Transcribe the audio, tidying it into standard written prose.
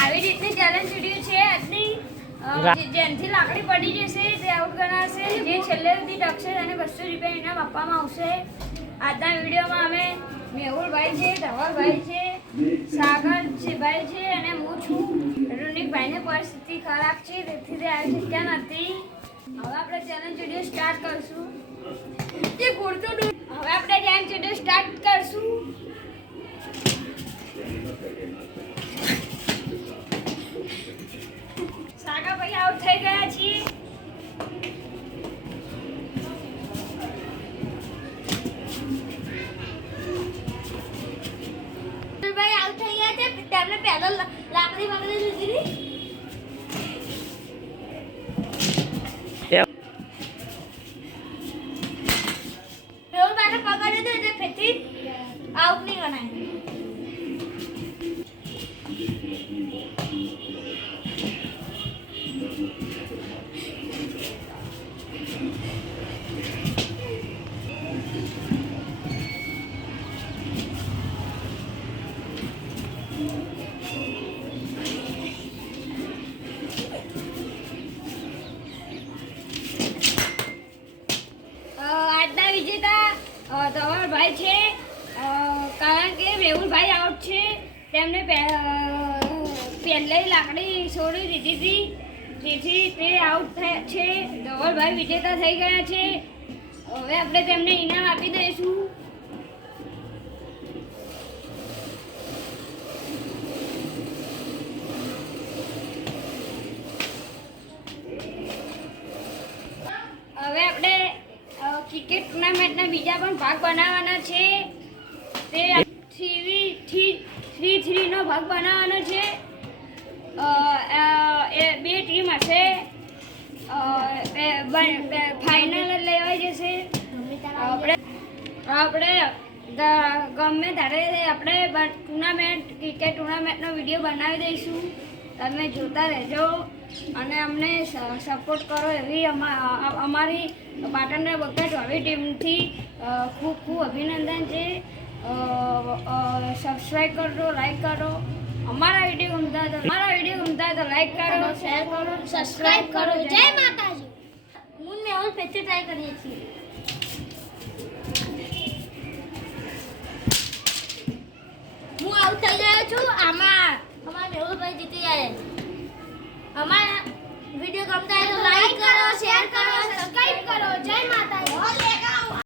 આવી રીતની challenge video છે આજની, જેનથી લાકડી પડી જશે તે આઉટ ગણાશે. જે છેલ્લે સુધી ટકશે અને 200 રૂપિયા ઇનામ આપવામાં આવશે. આજના વિડીયોમાં અમે મેહુલભાઈ છે, ધવલભાઈ છે, સાગરભાઈ છે અને હું છું. રૂનિકભાઈને પરિસ્થિતિ ખરાબ છે તેથી તે આવી શક્યા નથી. હવે આપણે ચેલેન્જ વિડીયો સ્ટાર્ટ કરશું. હવે આપણે ચેલેન્જ વિડીયો સ્ટાર્ટ કરશું. સાગરભાઈ આઉટ થઈ ગયા છીએ. ભાઈ આઉટ થઈ ગયા છે. તેમને પહેલા લાકડી પકડી લીધી. મેહુલભાઈને પકડી દીધું એટલે ફેંકી આઉટ નહીં ગણાય. આજના વિજેતા ધવલભાઈ છે, કારણ કે મેહુલભાઈ આઉટ છે. તેમને પહેલે લાકડી છોડી દીધી હતી તેથી તે આઉટ થયા છે. ધવલભાઈ વિજેતા થઈ ગયા છે. હવે આપણે તેમને ઇનામ આપી દઈશું. હવે આપણે ક્રિકેટ ટુર્નામેન્ટના બીજા પણ ભાગ બનાવવાના છે. તે 3-3 નો ભાગ બનાવવાનો છે. એ બે ટીમ હશે. ફાઇનલ લેવાઈ જશે. આપણે ગમે ત્યારે આપણે ટુર્નામેન્ટ ક્રિકેટ ટુર્નામેન્ટનો વિડીયો બનાવી દઈશું. તમે જોતા રહેજો અને અમને સપોર્ટ કરો એવી અમારી પાટણના બગડા ચોવી ટીમથી ખૂબ ખૂબ અભિનંદન છે. સબસ્ક્રાઈબ કરજો, લાઈક કરો. અમારા વિડીયો ગમતા તો લાઈક કરો, શેર કરો, સબસ્ક્રાઈબ કરો. જય માતાજી. હું મેહુલ ફેરથી ટ્રાય કરીએ છીએ. હું આઉટ થઈ ગયો છું. આમાં અમારા મેહુલભાઈ જીતી ગયા.